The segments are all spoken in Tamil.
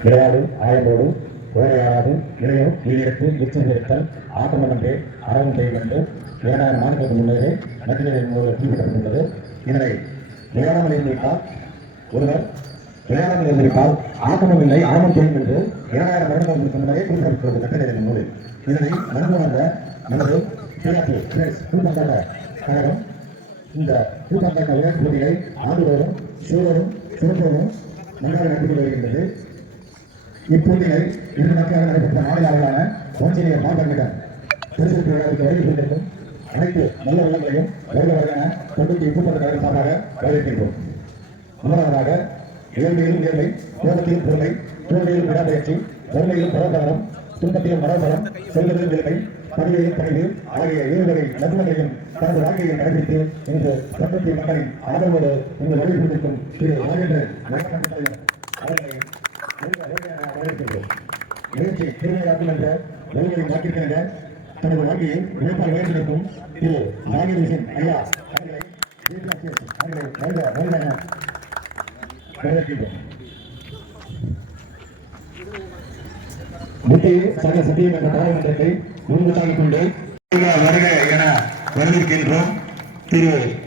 விளையாடு ஆயம்போடு வேலையாடாது இளையோர் நீடித்து நிச்சயம் இருத்தல் ஆட்டமன்றே அறவும் செய்வது இரண்டாயிரம் ஆண்டுகளுக்கு முன்னரே மத்தியில் குறிப்பிடப்பட்டுள்ளது இதனை விளையாடாமல் இருந்திருந்தால் ஒருவர் விளையாடாமல் இருந்திருந்தால் ஆட்டமும் இல்லை அறமும் செய்யும் என்று இரண்டாயிரம் வருடங்களுக்கு முன்னரே குறிப்பிடப்பட்டுள்ளது கட்டளையின் மூலம் இதனை மறந்து வந்த நமது பிராட்டி கூட்டத்தோட கழகம். இந்த கூட்டத்தக்க விளையாட்டு போட்டிகளை ஆண்டுதோறும் சூழலும் சிறப்போடும் நன்றாக நடத்தி வருகின்றது. இப்போட்டிகளை இரு நாட்களாக நடைபெற்ற மாநிலங்களான அளவிலான மாவட்டங்களிடம் திருச்சிற்கு விழாவுக்கு வருகை புரிந்திருக்கும் அனைத்து நல்ல உள்ளங்களையும் வருக வருகன தொண்ணூற்றி கூட்டங்கள் கழகம் சார்பாக வரவேற்கின்றோம். முதலாவதாக இயல்மையிலும் இயல்மை கோபத்திலும் பொருளை தோல்வியிலும் விடாபயிற்சி வறுமையிலும் பரோபரம் துன்பத்திலும் மனோபரம் செல்வதிலும் இயல்மை பதிவையும் பணிந்து ஆகிய வீரர்களை வகை தனது வாழ்க்கையை கடைபிடித்து இன்று பிரபத்திய மக்களின் ஆதரவோடு உங்கள் வழி புரிந்திருக்கும் திரு ராஜேந்திரன் அவர்களை நிகழ்ச்சி திருவிழாக்கும் என்ற வருகை மாற்றிருக்கின்ற தனது வாழ்க்கையை உழைப்பால் உயர்ந்திருக்கும் திரு ராஜேந்திரன் ஐயா அவர்களை அவர்களை வருக வருக வரவேற்கின்றோம். சக சத்தியம் என்ற பாராளுமன்றத்தை முன்முத்தாகிக் கொண்டு வருக என வரவேற்கின்றோம். திரு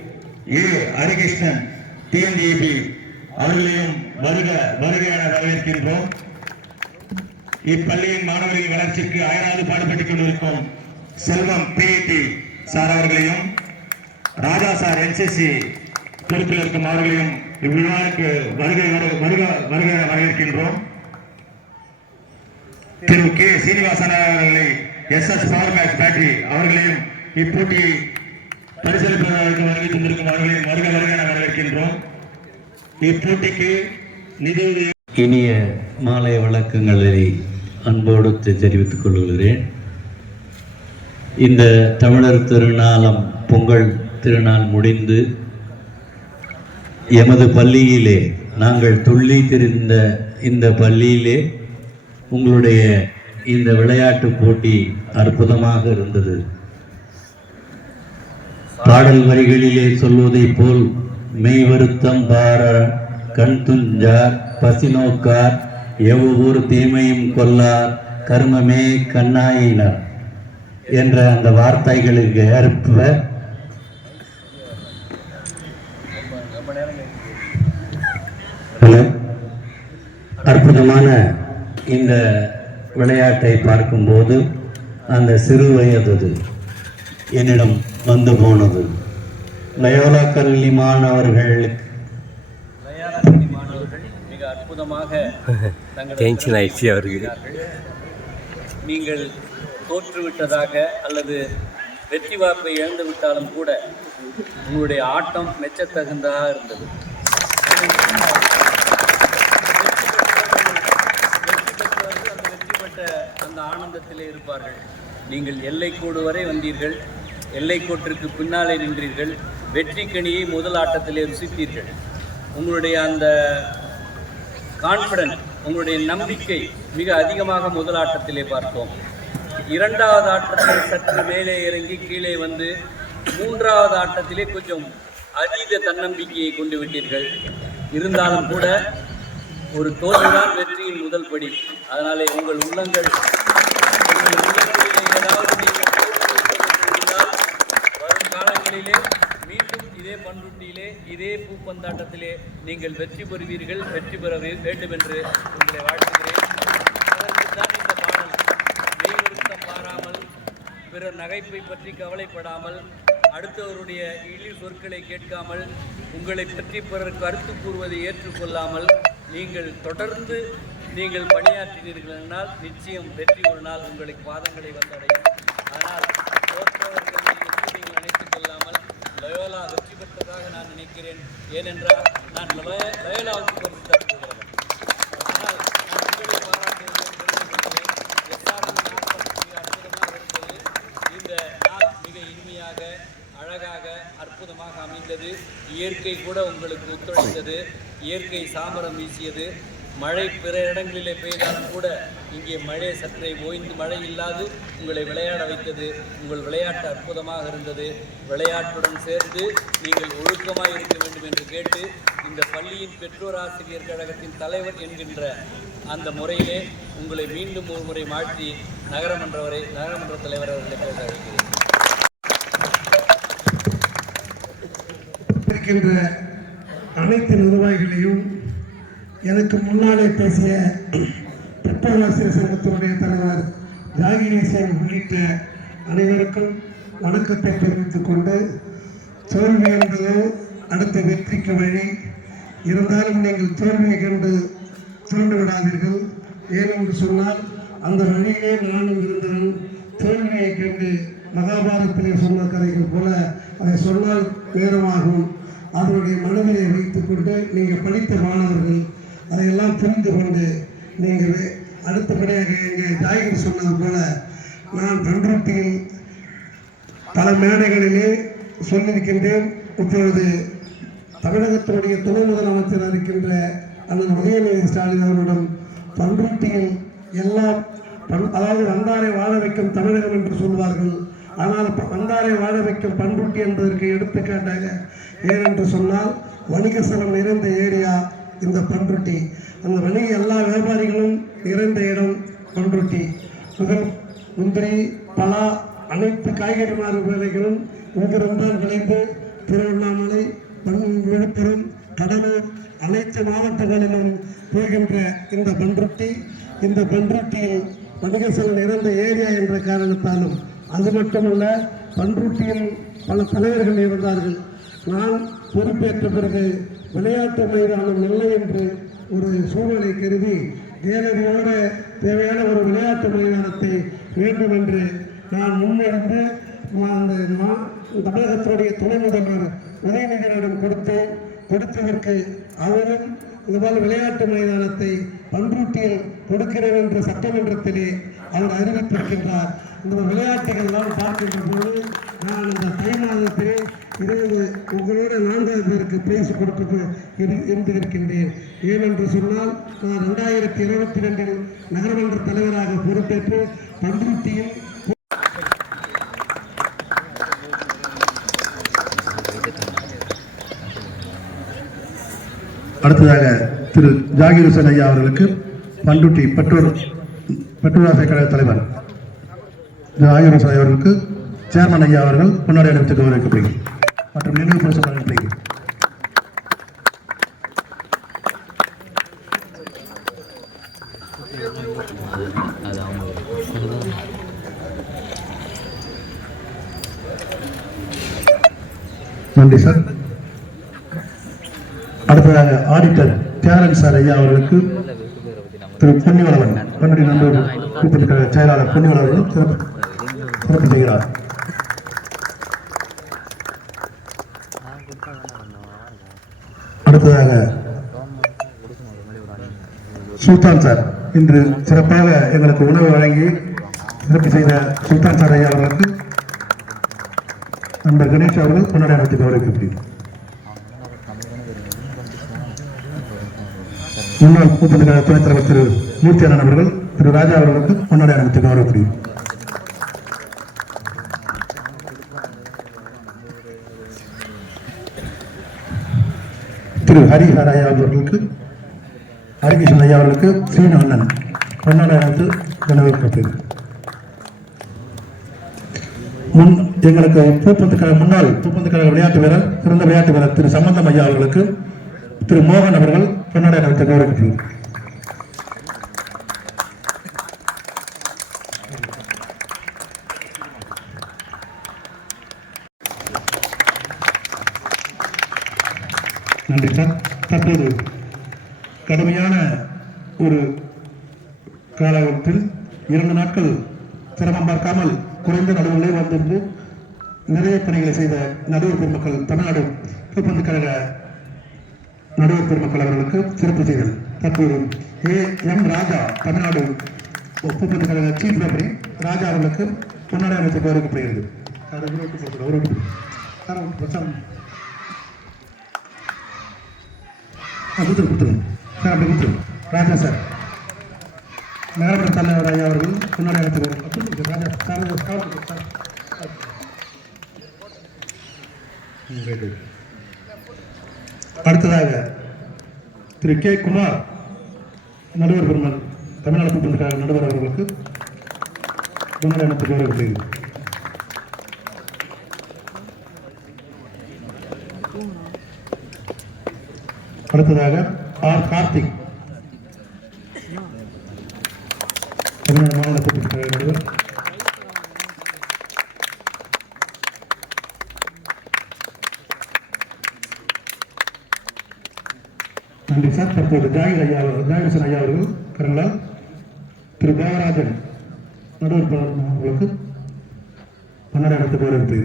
ஏ. ஹரிகிருஷ்ணன் டிஎன்டிபி அவர்களையும் வருக வருக என வரவேற்கின்றோம். இப்பள்ளியின் மாணவர்களின் வளர்ச்சிக்கு அயராது பாடுபட்டுக் கொண்டிருக்கும் செல்வம் பிஐடி சார் அவர்களையும் ராஜா சார் என்சிசி பொறுப்பில் இருக்கும் அவர்களையும் இவ்விழாவுக்கு வருகை வரு- வருக வருக வரவேற்கின்றோம். திரு கே. சீனிவாசன் அவர்களை S S power max battery அவர்களையும் இப்போட்டியை பரிசீலிப்பதற்கு வருகை தந்திருக்கும் அவர்களையும் வருக வருக என வரவேற்கின்றோம். இப்போட்டிக்கு நிதி இனிய மாலை வழக்கங்களை அன்போடு தெரிவித்துக் கொள்கிறேன். இந்த தமிழர் திருநாளம் பொங்கல் திருநாள் முடிந்து எமது பள்ளியிலே நாங்கள் துள்ளி திரிந்த இந்த பள்ளியிலே உங்களுடைய இந்த விளையாட்டு போட்டி அற்புதமாக இருந்தது. பாடல் வரிகளிலே சொல்வதைப் போல் மெய் வருத்தம் பார கண் துஞ்சார் பசி நோக்கார் எவ்வொரு தீமையும் கொல்லார் கர்மமே கண்ணாயினார் என்ற அந்த வார்த்தைகளுக்கு ஏற்ப அற்புதமான இந்த விளையாட்டை பார்க்கும்போது அந்த சிறு வயது என்னிடம் வந்து போனது. லயோலா கல்வி மாணவர்கள் மிக அற்புதமாக தங்களது டென்ஷன் ஆயிடுச்சு அவருக்கு. நீங்கள் தோற்றுவிட்டதாக அல்லது வெற்றி வாய்ப்பை இழந்து விட்டாலும் கூட உங்களுடைய ஆட்டம் மெச்சத்தகுந்ததாக இருந்தது வெற்றி பெற்றவர்கள் அந்த வெற்றி பெற்ற அந்த ஆனந்தத்திலே இருப்பார்கள். நீங்கள் எல்லைக்கோடு வரை வந்தீர்கள். எல்லைக்கோட்டிற்கு பின்னாலே நின்றீர்கள். வெற்றி கனியை முதல் ஆட்டத்திலே ருசித்தீர்கள் உங்களுடைய அந்த கான்ஃபிடன்ட் உங்களுடைய நம்பிக்கை மிக அதிகமாக முதல் ஆட்டத்திலே பார்த்தோம். இரண்டாவது ஆட்டத்தில் சற்று மேலே இறங்கி கீழே வந்து மூன்றாவது ஆட்டத்திலே கொஞ்சம் அதீத தன்னம்பிக்கையை கொண்டு விட்டீர்கள். இருந்தாலும் கூட ஒரு தோல்விதான் வெற்றியின் முதல் படி. அதனாலே உங்கள் உள்ளங்கள் உங்கள் வரும் காலங்களிலே மீண்டும் இதே பண்ருட்டியிலே இதே பூப்பந்தாட்டத்திலே நீங்கள் வெற்றி பெறுவீர்கள் வெற்றி பெற வேண்டும் என்று உங்களை வாழ்த்துகிறேன். அதற்குத்தான் இந்த பாடல் மெய் வருத்தம் பாராமல் பிறர் நகைப்பை பற்றி கவலைப்படாமல் அடுத்தவருடைய இழி சொற்களை கேட்காமல் உங்களை பற்றி பிறர் கருத்து கூறுவதை ஏற்றுக்கொள்ளாமல் நீங்கள் தொடர்ந்து நீங்கள் பணியாற்றினீர்கள் என்றால் நிச்சயம் வெற்றி ஒரு நாள் உங்களுக்கு பாதங்களை வந்தடையும். ஆனால் தோற்றவர்களை நீங்கள் நினைத்துக் கொள்ளாமல் லயோலா வெற்றி பெற்றதாக நான் நினைக்கிறேன். ஏனென்றால் நான் லய- லயோலாவுக்கு பரிசு தரப் ஆனால் நான் உங்களை பாராட்டுகிறேன் இந்த நாள் மிக இனிமையாக அழகாக அற்புதமாக அமைந்தது. இயற்கை கூட உங்களுக்கு ஒத்துழைத்தது. இயற்கை சாமரம் வீசியது. மழை பிற இடங்களிலே பெய்தாலும் கூட இங்கே மழை சற்றே ஓய்ந்து மழை இல்லாது உங்களை விளையாட வைத்தது. உங்கள் விளையாட்டு அற்புதமாக இருந்தது. விளையாட்டுடன் சேர்ந்து நீங்கள் ஒழுக்கமாக இருக்க வேண்டும் என்று கேட்டு இந்த பள்ளியின் பெற்றோர் ஆசிரியர் கழகத்தின் தலைவர் என்கின்ற அந்த முறையிலே உங்களை மீண்டும் ஒரு முறை மாற்றி நகரமன்றவரை நகரமன்ற தலைவர் அவர்களை பேச அழைக்கிறேன். அனைத்து நிர்வாகிகளையும் எனக்கு முன்னாலே பேசிய பெற்றோராசிரியர் சங்கத்தினுடைய தலைவர் ஜாகிரேசன் உள்ளிட்ட அனைவருக்கும் வணக்கத்தை தெரிவித்துக் கொண்டு தோல்வி என்பது அடுத்த வெற்றிக்கு வழி. இருந்தாலும் நீங்கள் தோல்வியை கண்டு தோண்டு விடாதீர்கள். ஏனென்று சொன்னால் அந்த வழியிலே நானும் இருந்தவன் தோல்வியை கண்டு மகாபாரதத்திலே சொன்ன கதைகள் போல அதை சொன்னால் நேரமாகும். அதனுடைய மனதிலே வைத்துக்கொண்டு நீங்கள் படித்த மாணவர்கள் அதையெல்லாம் புரிந்து கொண்டு நீங்கள் அடுத்தபடியாக எங்கள் ஜாயகர் சொன்னது போல நான் பண்ருட்டியில் பல மேடைகளிலே சொல்லியிருக்கின்றேன். இப்பொழுது தமிழகத்தினுடைய துணை முதலமைச்சர் இருக்கின்ற அண்ணன் உதயநிதி ஸ்டாலின் அவரிடம் பண்ருட்டியில் எல்லாம் அதாவது வந்தாரை வாழ வைக்கும் தமிழகம் என்று சொல்வார்கள். ஆனால் வந்தாரை வாழ வைக்கும் பண்ருட்டி என்பதற்கு எடுத்துக்காட்டாக ஏனென்று சொன்னால் வணிக ஸ்தலம் நிறைந்த ஏரியா இந்த பண்ருட்டி அந்த வணிக எல்லா வியாபாரிகளும் நிறைந்த இடம் பண்ருட்டி முதல் முந்திரி பலா அனைத்து காய்கறி மாறுபாடுகளும் இங்கிருந்தான் விளைந்து திருவண்ணாமலை விழுப்புரம் கடலூர் அனைத்து மாவட்டங்களிலும் போகின்ற இந்த பண்ருட்டி இந்த பன்ருட்டியில் வணிக செல் நிறைந்த ஏரியா என்ற காரணத்தாலும் அது மட்டுமல்ல பன்ருட்டியில் பல தலைவர்கள் இருந்தார்கள். நான் பொறுப்பேற்ற பிறகு விளையாட்டு மைதானம் இல்லை என்று ஒரு சூழலை கருதி கேலரியோடு தேவையான ஒரு விளையாட்டு மைதானத்தை வேண்டும் என்று நான் முன்னெடுத்து அந்த மா- தமிழகத்தினுடைய துணை முதல்வர் உதயநிதியிடம் கொடுத்து கொடுத்ததற்கு அவரும் இதுபோல் விளையாட்டு மைதானத்தை பண்ருட்டியில் கொடுக்கிறேன் என்று சட்டமன்றத்திலே அவர் அறிவித்திருக்கின்றார். இந்த விளையாட்டுகள்லாம் பார்க்கின்ற போது நான் இந்த தை மாதத்திலே இருபது உங்களோட நான்காவது பேருக்கு பிரைஸ் கொடுத்து இருந்திருக்கின்றேன். ஏனென்று சொன்னால் நான் ரெண்டாயிரத்தி இருபத்தி ரெண்டில் நகரமன்ற தலைவராக பொறுப்பேற்று பண்ருட்டியில் அடுத்ததாக திரு ஜாகிர் ஹுசன் ஐயா அவர்களுக்கு பண்ருட்டி பெற்றோர் பெற்றோராசை கழக தலைவர். ஜாகிர் சாய் அவர்களுக்கு சேர்மன் ஐயா அவர்கள் பொன்னாடை அணிவித்து கௌரவிக்கப்படுகிறது மற்றும் நினைவு பரிசு வழங்கப்படுகிறது நன்றி சார். அடுத்ததாக ஆடிட்டர் தியாகன் சார் ஐயா அவர்களுக்கு திரு பொன்னிவளவன் பன்னுடைய நண்பர் கூப்பிட்டிருக்கிற செயலாளர் பொன்னிவளவன் அவர்கள் செய்கிறார் அடுத்ததாக சுல்தான் சார் இன்று சிறப்பாக எங்களுக்கு உணவு வழங்கி சிறப்பு செய்த சுல்தான் சார் ஐயா அவர்களுக்கு நண்பர் கணேஷ் அவர்கள் பொன்னாடை கௌரவிக்க முடியும் முன்னாள் கூட்டணி துணைத் தலைவர் திரு மூர்த்தி அண்ணன் அவர்கள் திரு ராஜா அவர்களுக்கு பொன்னாடை கௌரவிக்க முடியும் திரு ஹரிஹர ஐயா அவர்களுக்கு ஹரிகிருஷ்ணன் ஐயா அவர்களுக்கு ஸ்ரீநாதன் அண்ணன் பொன்னாடை அணிவித்து முன் எங்களுக்கு பூப்பந்து கழக முன்னாள் பூப்பந்து கழக விளையாட்டு வீரர் சிறந்த விளையாட்டு வீரர் திரு சம்பந்தம் ஐயா அவர்களுக்கு திரு மோகன் அவர்கள் பொன்னாடை நகரத்தை கௌரவிக்கிறார் நன்றி சார். தற்போது கடுமையான ஒரு காலகட்டத்தில் இரண்டு நாட்கள் சிரமம் பார்க்காமல் குறைந்த நடுவிலே வந்திருந்து நிறைய பணிகளை செய்த நடுவர் பெருமக்கள் தமிழ்நாடு பூப்பந்து கழக நடுவர் பெருமக்கள் அவர்களுக்கு சிறப்பு செய்தல். தற்போது ஏ எம் ராஜா தமிழ்நாடு பூப்பந்து கழக சீஃப் ரெஃபரி ராஜா அவர்களுக்கு பொன்னாடை அமைச்சர் கௌரவிக்கப்படுகிறது சார், ஒரு ஓட்டு போட்டுவிடு, ஒரு ஓட்டு. சார், ஒரு பிரச்சனை. கொடுத்துரு கொடுத்துருங்க. சார் அப்படி கொடுத்துருங்க. ராஜா சார். நகரப்புற தலைவர் ஐயா அவர்கள் முன்னாடி அழைத்து கொடுத்துருக்கு ராஜா. Sir sir. அடுத்ததாக திரு கே குமார் நடுவர் பெருமாள் தமிழ்நாடு கூட்டத்துக்காக நடுவர் அவர்களுக்கு முன்னாடி அழைத்து வருகிறது அடுத்ததாக ஆர் கார்த்திக். தமிழ்நாடு மாநிலத்திற்கு நடுவர் நன்றி சார். தற்போது ஜாகிர் ஐயா அவர்கள் ஜாகிரசன் ஐயா அவர்கள் கரங்களால் திரு தேவராஜன் நடுவர் பெருமாள் அவர்களுக்கு முன்னாடி இடத்துக்கு வருகிறது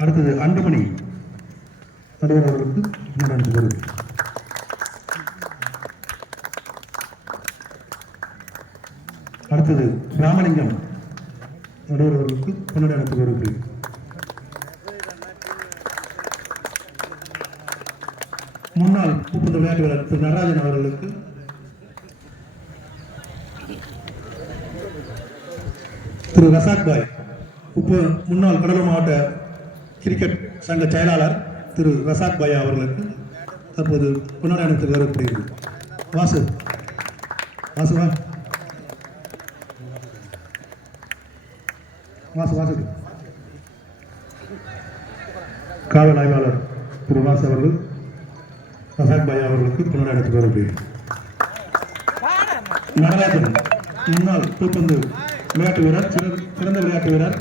அடுத்தது அன்புமணி. தலைவர் அவர்களுக்கு நன்றி. அடுத்தது ராமலிங்கம். நடுவர் அவர்களுக்கு பன்னெண்டு இடத்துக்கு வருகிறது முன்னாள் கூப்பந்த விளையாட்டு வீரர் திரு நடராஜன் அவர்களுக்கு திரு ரசாக் பாய். உப்பு முன்னாள் கடலூர் மாவட்ட கிரிக்கெட் சங்க செயலாளர் திரு ரசாக் பாய் அவர்களுக்கு தற்போது முன்னாடி இடத்துக்கு வரப்படுகிறது வாசு. வாசு வா வாசு வாசு. காவல் ஆய்வாளர் திரு வாசு அவர்கள் ரசாக் பாய் அவர்களுக்கு முன்னாடி இடத்துக்கு வரப்படுகிறது நடராஜன் முன்னாள் கூப்பந்து விளையாட்டு வீரர் சிறந்த விளையாட்டு வீரர்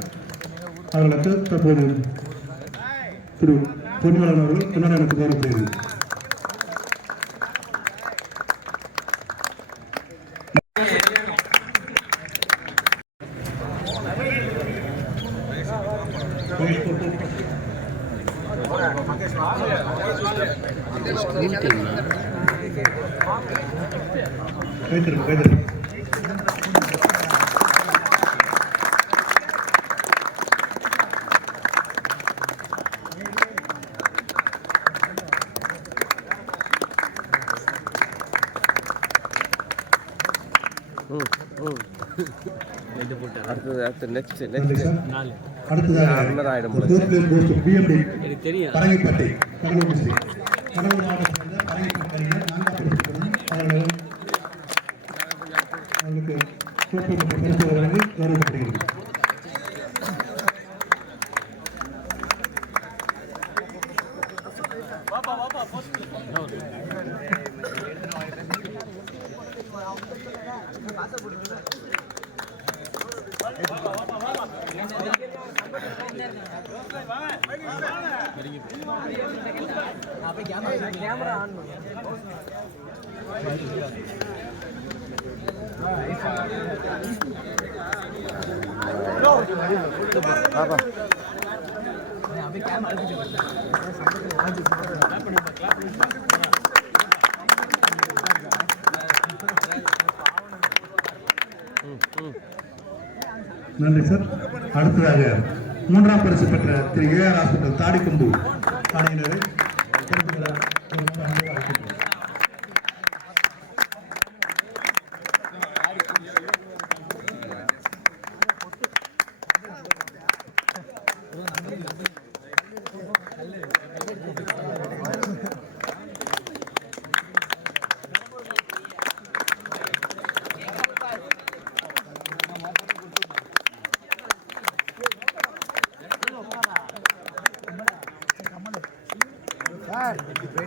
அவர்களுக்கு தற்போது திரு பொன்னிவளன் அவர்கள் முன்னாடி இடத்துக்கு வரப்படுகிறது அடுத்தது அடுத்து நெக்ஸ்ட் நெக்ஸ்ட் சார் அடுத்ததாக ரன்னர் ஆயிடும் எனக்கு தெரியும். பரங்கிப்பட்டை கடலூர் டிஸ்ட்ரிக்ட் கடலூர் மாவட்டத்தில் சேர்ந்த பரங்கிப்பட்டையில் நான்காம் பாப்பா நன்றி சார் அடுத்ததாக மூன்றாம் பரிசு பெற்ற திரு ஏஆர் ஹாஸ்பிட்டல் தாடிக்கொம்பு ஆணையினரை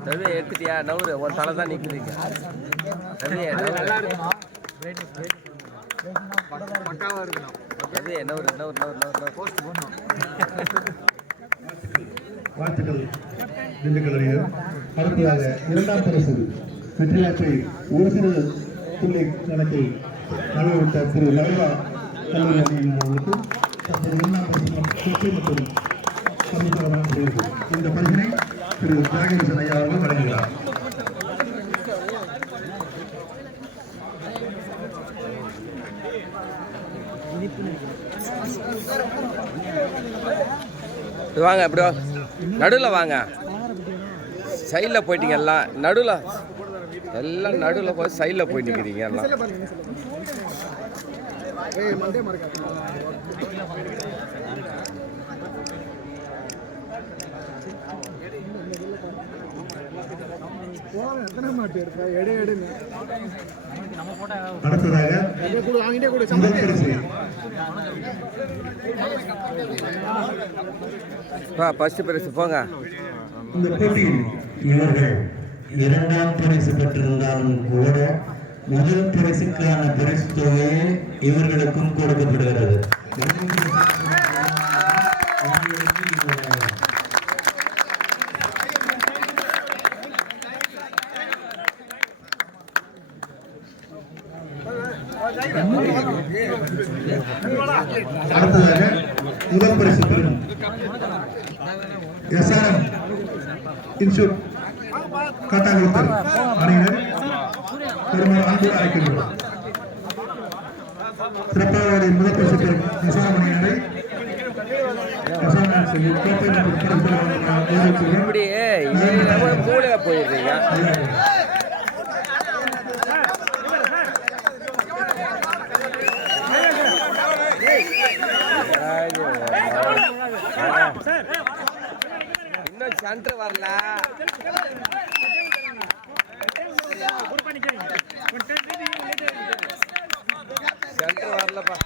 ரவி எடுத்துட்டியா? நவுரு ஒரு தலை தான் நிற்குதுங்க ரவி ரவி வாழ்த்துக்கள் திண்டுக்கல் அணியர் அடுத்ததாக இரண்டாம் பரிசு வெற்றியாற்றை ஒரு சிறு புள்ளி கணக்கில் நழுவிவிட்ட திரு லலிதா கல்லூரி அணியினர் அவர்களுக்கு இரண்டாம் பரிசு மற்றும் சொத்து மற்றும் சமூக வழங்கப்படுகிறது இந்த பரிசினை தியாகேசன் ஐயா அவர்கள் வழங்குகிறார் வாங்க இப்படி வா. நடுவில் வாங்க. சைடில் போயிட்டீங்க எல்லாம். நடுவில். எல்லாம் நடுவில் போய் சைடில் போயிட்டு இருக்கிறீங்க எல்லாம். அடுத்ததாக முதல் பரிசு போங்க. இந்த போட்டியில் இவர்கள் இரண்டாம் பரிசு பெற்றிருந்தாலும் கூட முதல் பரிசுக்கான பரிசு தொகையே இவர்களுக்கும் கொடுக்கப்படுகிறது. அடுத்ததாக முதல் பரிசு பெறும் எஸ்ஆர்எம் இன்சூர் காட்டாங்குளத்தர் அணியினர் பெருமாள் அன்பு அழைக்கின்றோம் சிறப்பாக முதல் பரிசு பெறும் எஸ்ஆர்எம் அணியினரை செல்வி கோட்டை சென்டர் வரல. சென்டர் வரலப்பா.